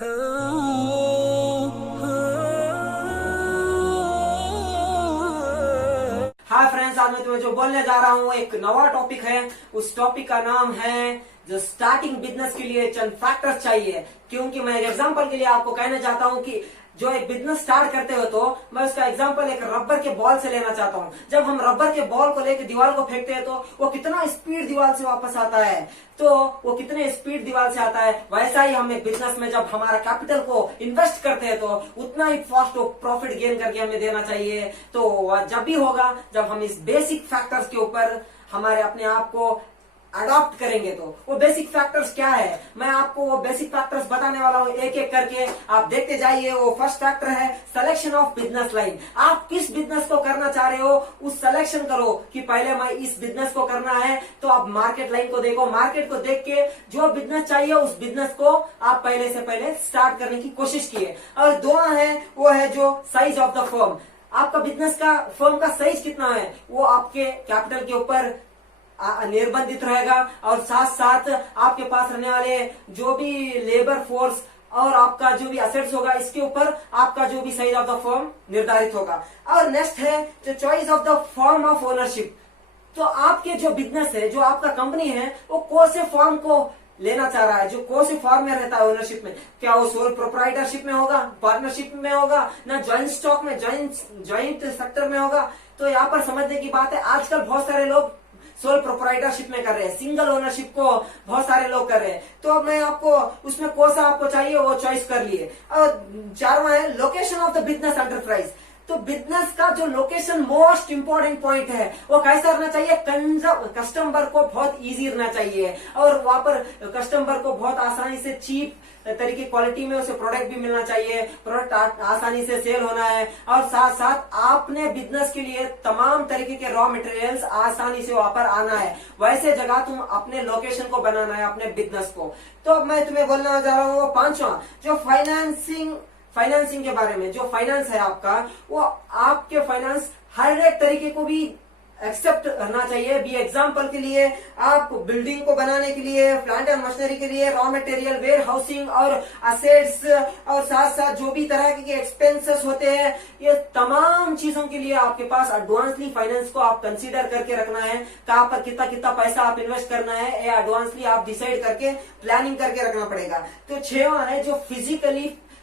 Hi friends, आज मैं तुम्हें जो बोलने जा रहा हूँ एक नवा टॉपिक है। उस टॉपिक का नाम है जो स्टार्टिंग बिजनेस के लिए चंद फैक्टर्स चाहिए। क्योंकि मैं एक एग्जांपल के लिए आपको कहना चाहता हूँ कि जो एक बिजनेस स्टार्ट करते हो तो मैं उसका एग्जांपल एक रबर के बॉल से लेना चाहता हूँ। जब हम रबर के बॉल को लेकर दीवार को फेंकते हैं तो वो कितना स्पीड दीवार से वापस आता है, तो वो कितने स्पीड दीवार से आता है, वैसा ही हम एक बिजनेस में जब हमारा कैपिटल को इन्वेस्ट करते हैं तो उतना ही फास्ट प्रॉफिट गेन करके हमें देना चाहिए। तो जब भी होगा जब हम इस बेसिक फैक्टर्स के ऊपर हमारे अपने आप को अडॉप्ट करेंगे। तो वो बेसिक फैक्टर्स क्या है, मैं आपको वो बेसिक फैक्टर्स बताने वाला हूँ एक एक करके, आप देखते जाइए। वो फर्स्ट फैक्टर है सिलेक्शन ऑफ बिजनेस लाइन। आप किस बिजनेस को करना चाह रहे हो उस सिलेक्शन करो कि पहले मैं इस बिजनेस को करना है। तो आप मार्केट लाइन को देखो, मार्केट को देख के जो बिजनेस चाहिए उस बिजनेस को आप पहले से पहले स्टार्ट करने की कोशिश किए। और दो है वो है जो साइज ऑफ द फर्म। आपका बिजनेस का फर्म का साइज कितना है वो आपके कैपिटल के ऊपर निर्बंधित रहेगा, और साथ साथ आपके पास रहने वाले जो भी लेबर फोर्स और आपका जो भी असेट्स होगा इसके ऊपर आपका जो भी साइज ऑफ द फर्म निर्धारित होगा। और नेक्स्ट है जो choice of the form of ownership. तो आपके जो बिजनेस है, जो आपका कंपनी है, वो कौन से फॉर्म को लेना चाह रहा है, जो कौन से फॉर्म में रहता है ओनरशिप में। क्या वो सोल प्रोप्राइटरशिप में होगा, पार्टनरशिप में होगा, ना ज्वाइंट स्टॉक में, ज्वाइंट सेक्टर में होगा। तो यहाँ पर समझने की बात है, आजकल बहुत सारे लोग सोल प्रोप्राइटरशिप में कर रहे हैं, सिंगल ओनरशिप को बहुत सारे लोग कर रहे हैं। तो अब मैं आपको उसमें कौन सा आपको चाहिए वो चॉइस कर लिए। और चारवा है location of the business enterprise. तो बिजनेस का जो लोकेशन मोस्ट इंपॉर्टेंट पॉइंट है वो कैसा रहना चाहिए, कस्टमर को बहुत इजी रहना चाहिए, और वहां पर कस्टमर को बहुत आसानी से चीप तरीके क्वालिटी में उसे प्रोडक्ट भी मिलना चाहिए, प्रोडक्ट आसानी से सेल होना है। और साथ साथ आपने बिजनेस के लिए तमाम तरीके के रॉ मटेरियल्स आसानी से वहां पर आना है। वैसे जगह तुम अपने लोकेशन को बनाना है अपने बिजनेस को। तो अब मैं तुम्हें बोलना जा रहा हूँ वो पांचवा जो फाइनेंसिंग के बारे में। जो फाइनेंस है आपका वो आपके फाइनेंस हर एक तरीके को भी एक्सेप्ट करना चाहिए। भी एग्जाम्पल के लिए आप बिल्डिंग को बनाने के लिए, प्लांट एंड मशीनरी के लिए, रॉ मटेरियल, वेयर हाउसिंग और असेट्स, और साथ साथ जो भी तरह के एक्सपेंसेस होते हैं, ये तमाम चीजों के लिए आपके पास एडवांसली फाइनेंस को आप कंसीडर करके रखना है। कहाँ पर कितना कितना पैसा आप इन्वेस्ट करना है ये एडवांसली आप डिसाइड करके प्लानिंग करके रखना पड़ेगा। तो छठवां है जो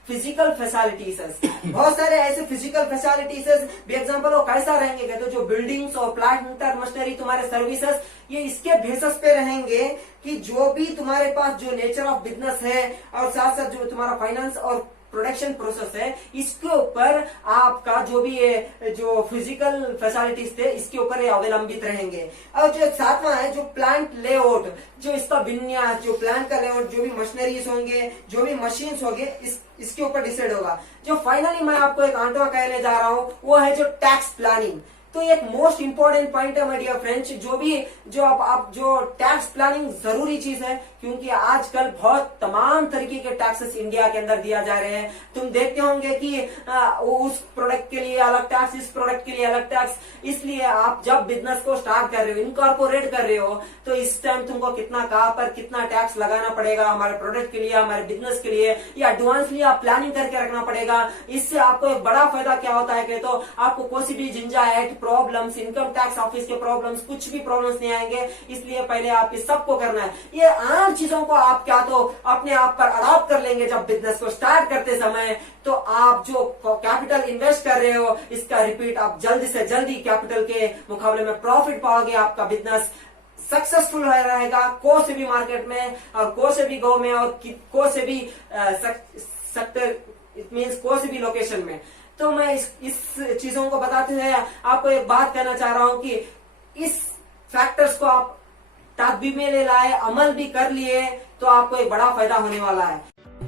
फिजिकल फैसिलिटीज। बहुत सारे ऐसे फिजिकल फैसिलिटीज भी एग्जांपल वो कैसा रहेंगे, तो जो बिल्डिंग्स और प्लांट मशीनरी तुम्हारे सर्विसेज ये इसके बेसिस पे रहेंगे कि जो भी तुम्हारे पास जो नेचर ऑफ बिजनेस है और साथ साथ जो तुम्हारा फाइनेंस और प्रोडक्शन प्रोसेस है इसके ऊपर आपका जो भी ये जो फिजिकल फैसिलिटीज थे इसके ऊपर ये अवलंबित रहेंगे। और जो सातवां है जो प्लांट लेआउट, जो इसका विन्यास, जो प्लांट का लेआउट, जो भी मशीनरीज होंगे, जो भी मशीन्स होंगे इसके ऊपर डिसाइड होगा। जो फाइनली मैं आपको एक आंटवा कहने जा रहा हूं वो है जो टैक्स प्लानिंग। तो एक मोस्ट इंपॉर्टेंट पॉइंट है माय डियर फ्रेंड्स, जो आप जो टैक्स प्लानिंग जरूरी चीज है, क्योंकि आजकल बहुत तमाम तरीके के टैक्सेस इंडिया के अंदर दिया जा रहे हैं। तुम देखते होंगे कि उस प्रोडक्ट के लिए अलग टैक्स, इस प्रोडक्ट के लिए अलग टैक्स। इसलिए आप जब बिजनेस को स्टार्ट कर रहे हो, इनकॉर्पोरेट कर रहे हो, तो इस टाइम तुमको कितना कहाँ पर कितना टैक्स लगाना पड़ेगा हमारे प्रोडक्ट के लिए, हमारे बिजनेस के लिए, या एडवांसली आप प्लानिंग करके रखना पड़ेगा। इससे आपको एक बड़ा फायदा क्या होता है कि तो आपको कोई भी झंझाहट, प्रॉब्लम्स, इनकम टैक्स ऑफिस के प्रॉब्लम्स, कुछ भी प्रॉब्लम्स नहीं आएंगे। इसलिए पहले आप इस सबको करना है। ये आम चीजों को आप क्या तो अपने आप पर अडॉप्ट कर लेंगे जब बिजनेस को स्टार्ट करते समय। तो आप जो कैपिटल इन्वेस्ट कर रहे हो इसका रिपीट आप जल्दी से जल्दी कैपिटल के मुकाबले में प्रॉफिट पाओगे। आपका बिजनेस सक्सेसफुल रहेगा कोई से भी मार्केट में और कोई से भी गांव में और कोई से भी सेक्टर, इट मीन्स कोई से भी लोकेशन में। तो मैं इस चीजों को बताते हुए आपको एक बात कहना चाह रहा हूं कि इस फैक्टर्स को आप ताकबी में ले लाए, अमल भी कर लिए तो आपको एक बड़ा फायदा होने वाला है।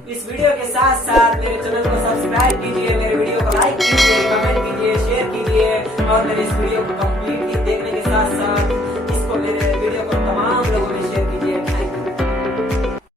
इस वीडियो के साथ साथ मेरे चैनल को सब्सक्राइब कीजिए, मेरे वीडियो को लाइक कीजिए, कमेंट कीजिए, शेयर कीजिए और मेरे इस वीडियो को